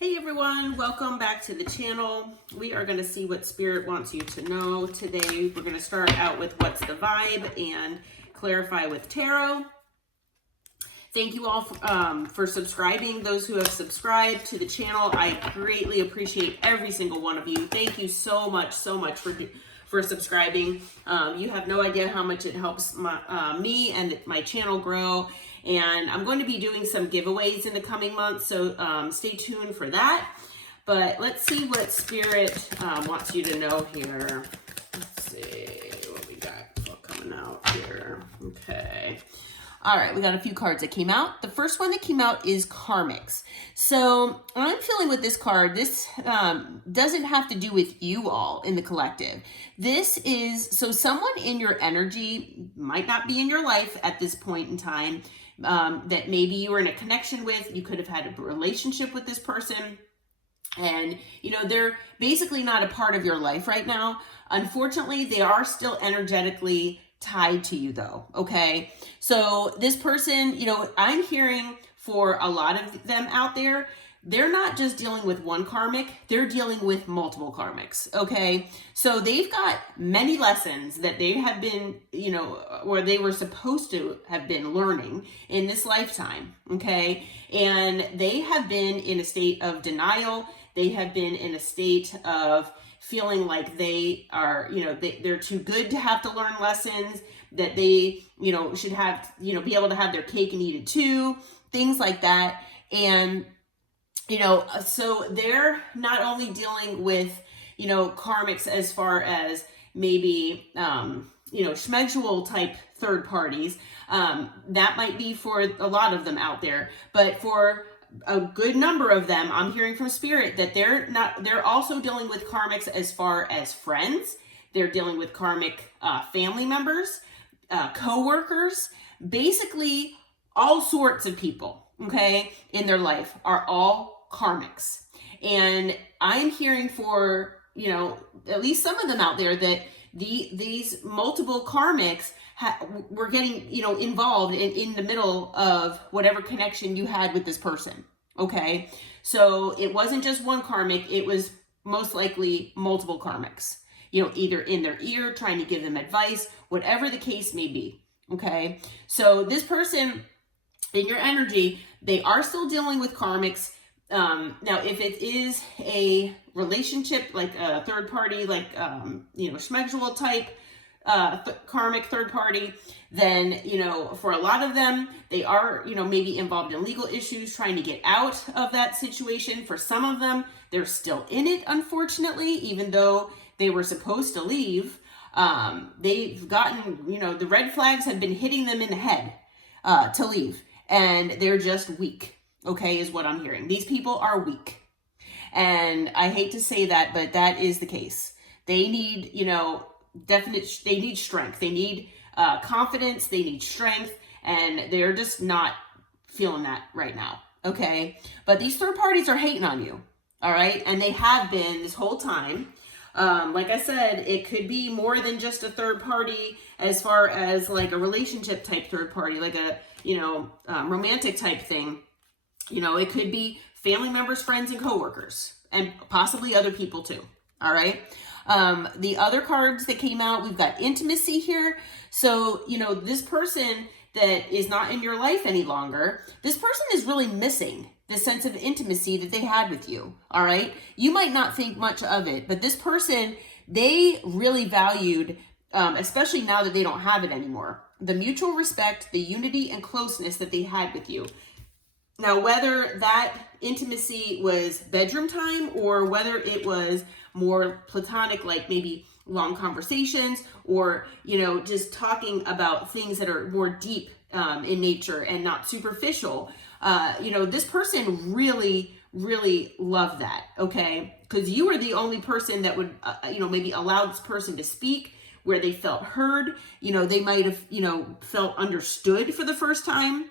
Hey everyone, welcome back to the channel. We are going to see what Spirit wants you to know today. We're going to start out with what's the vibe and clarify with tarot. Thank you all for subscribing. Those who have subscribed to the channel, I greatly appreciate every single one of you. Thank you so much for subscribing. You have no idea how much it helps me and my channel grow. And I'm going to be doing some giveaways in the coming months, so stay tuned for that. But let's see what Spirit wants you to know here. Let's see what we got coming out here. Okay. All right, we got a few cards that came out. The first one that came out is karmics. So I'm feeling with this card, this doesn't have to do with you all in the collective. This is, so someone in your energy might not be in your life at this point in time, that maybe you were in a connection with. You could have had a relationship with this person. And, you know, they're basically not a part of your life right now. Unfortunately, they are still energetically tied to you though, okay? So this person, you know, I'm hearing for a lot of them out there, they're not just dealing with one karmic, they're dealing with multiple karmics, okay? So they've got many lessons that they have been, you know, or they were supposed to have been learning in this lifetime, okay? And they have been in a state of denial. They have been in a state of feeling like they are, you know, they're too good to have to learn lessons, that they, you know, should have, you know, be able to have their cake and eat it too, things like that. And, you know, so they're not only dealing with, you know, karmics as far as maybe, you know, schmegsual type third parties. That might be for a lot of them out there, but for a good number of them, I'm hearing from Spirit that they're also dealing with karmics as far as friends. They're dealing with karmic family members, co-workers, basically all sorts of people, okay, in their life are all karmics. And I'm hearing for, you know, at least some of them out there that these multiple karmics were getting, you know, involved in the middle of whatever connection you had with this person, okay? So it wasn't just one karmic, it was most likely multiple karmics, you know, either in their ear, trying to give them advice, whatever the case may be, okay? So this person in your energy, they are still dealing with karmics. Now, if it is a relationship, like a third party, like, you know, schmegsual type, karmic third party, then, you know, for a lot of them, they are, you know, maybe involved in legal issues, trying to get out of that situation. For some of them, they're still in it, unfortunately, even though they were supposed to leave. They've gotten, you know, the red flags have been hitting them in the head, to leave, and they're just weak. Okay, is what I'm hearing. These people are weak. And I hate to say that, but that is the case. They need, you know, they need strength. They need confidence. They need strength. And they're just not feeling that right now. Okay. But these third parties are hating on you. All right. And they have been this whole time. Like I said, it could be more than just a third party as far as like a relationship type third party, like a, you know, romantic type thing. You know, it could be family members, friends, and coworkers, and possibly other people too. All right. The other cards that came out, we've got intimacy here. So, you know, this person that is not in your life any longer, this person is really missing the sense of intimacy that they had with you. All right. You might not think much of it, but this person, they really valued, especially now that they don't have it anymore, the mutual respect, the unity and closeness that they had with you. Now, whether that intimacy was bedroom time or whether it was more platonic, like maybe long conversations or, you know, just talking about things that are more deep in nature and not superficial, you know, this person really, really loved that, okay? Because you were the only person that would, you know, maybe allow this person to speak where they felt heard. You know, they might have, you know, felt understood for the first time.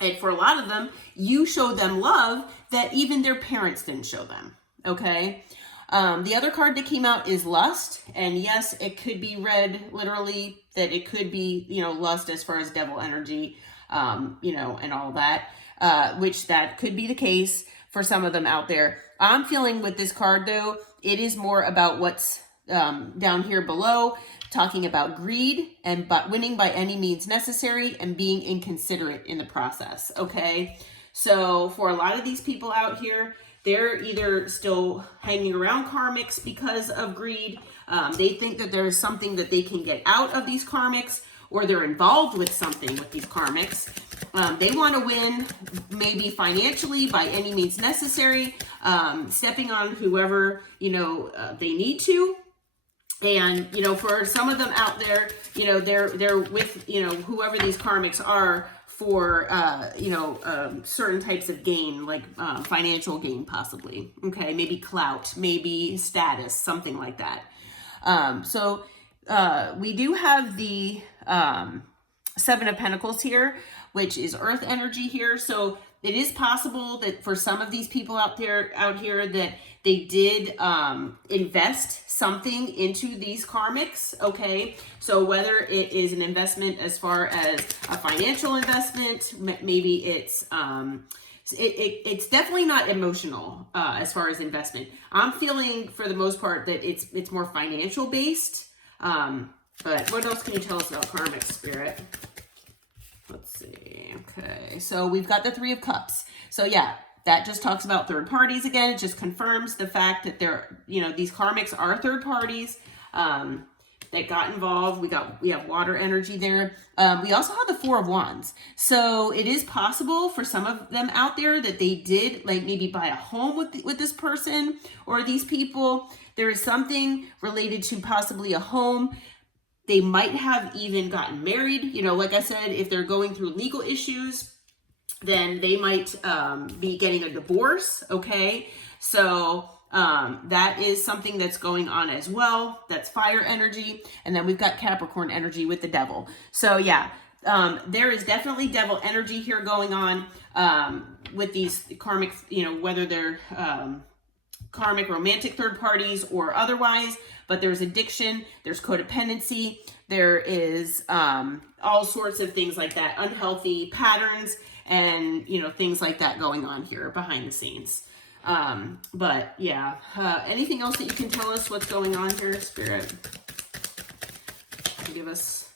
And for a lot of them, you showed them love that even their parents didn't show them, okay? The other card that came out is lust. And yes, it could be read literally that it could be, you know, lust as far as devil energy, you know, and all that, which that could be the case. for some of them out there. I'm feeling with this card though, it is more about what's down here below, talking about greed and winning by any means necessary and being inconsiderate in the process. Okay. So for a lot of these people out here, they're either still hanging around karmics because of greed. They think that there's something that they can get out of these karmics, or they're involved with something with these karmics. They want to win maybe financially by any means necessary, stepping on whoever, they need to. And, for some of them out there, they're with, whoever these karmics are for, certain types of gain, like financial gain possibly. Okay, maybe clout, maybe status, something like that. So we do have the Seven of Pentacles here, which is earth energy here. So it is possible that for some of these people out here that they did invest something into these karmics. Okay, so whether it is an investment as far as a financial investment, maybe it's it's definitely not emotional as far as investment. I'm feeling for the most part that it's more financial based. But what else can you tell us about karmic, Spirit? Let's see. Okay, so we've got the Three of Cups. So yeah, that just talks about third parties again. It just confirms the fact that these karmics are third parties that got involved. We have water energy there. We also have the Four of Wands. So it is possible for some of them out there that they did like maybe buy a home with this person or these people. There is something related to possibly a home. They might have even gotten married. Like I said, if they're going through legal issues, then they might be getting a divorce. Okay, so that is something that's going on as well. That's fire energy. And then we've got Capricorn energy with the devil. So yeah, there is definitely devil energy here going on with these karmic, whether they're karmic romantic third parties or otherwise. But there's addiction, there's codependency, there is all sorts of things like that, unhealthy patterns and, things like that going on here behind the scenes. But yeah, anything else that you can tell us what's going on here, Spirit? Give us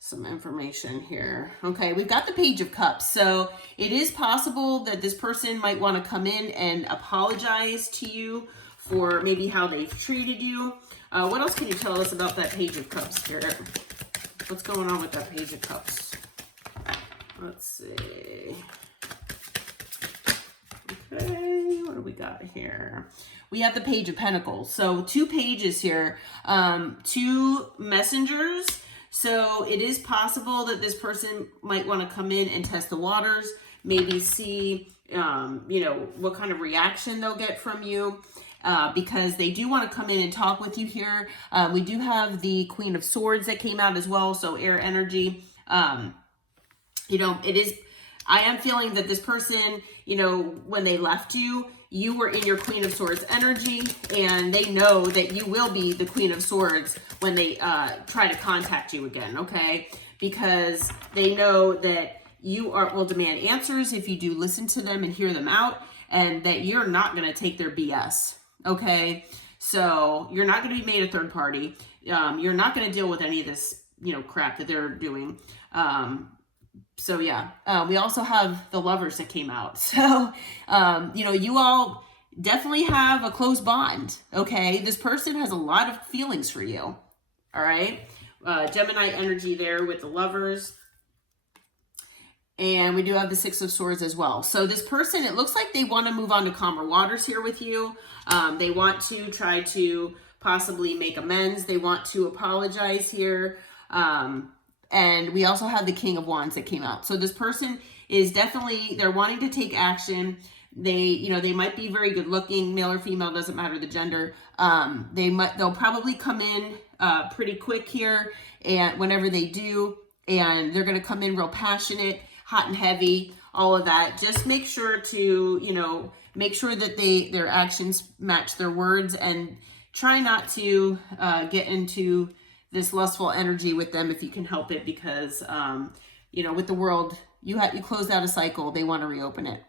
some information here. Okay, we've got the Page of Cups. So it is possible that this person might want to come in and apologize to you for maybe how they've treated you. What else can you tell us about that Page of Cups, Spirit? What's going on with that Page of Cups? Let's see. Okay, what do we got here? We have the Page of Pentacles. So 2 pages here, 2 messengers. So it is possible that this person might want to come in and test the waters, maybe see, what kind of reaction they'll get from you. Because they do want to come in and talk with you here. We do have the Queen of Swords that came out as well, so air energy. I am feeling that this person, when they left you, you were in your Queen of Swords energy, and they know that you will be the Queen of Swords when they try to contact you again, okay? Because they know that you will demand answers if you do listen to them and hear them out, and that you're not going to take their BS. Okay, so you're not going to be made a third party. You're not going to deal with any of this, crap that they're doing. So yeah, we also have the Lovers that came out. So, you all definitely have a close bond. Okay, this person has a lot of feelings for you. All right, Gemini energy there with the Lovers. And we do have the Six of Swords as well. So this person, it looks like they want to move on to calmer waters here with you. They want to try to possibly make amends. They want to apologize here. And we also have the King of Wands that came out. So this person is definitely, they're wanting to take action. They might be very good looking, male or female, doesn't matter the gender. They'll probably come in pretty quick here, and whenever they do, and they're going to come in real passionate, hot and heavy, all of that. Just make sure to, make sure that their actions match their words, and try not to get into this lustful energy with them if you can help it, because, with the world, you closed out a cycle, they want to reopen it.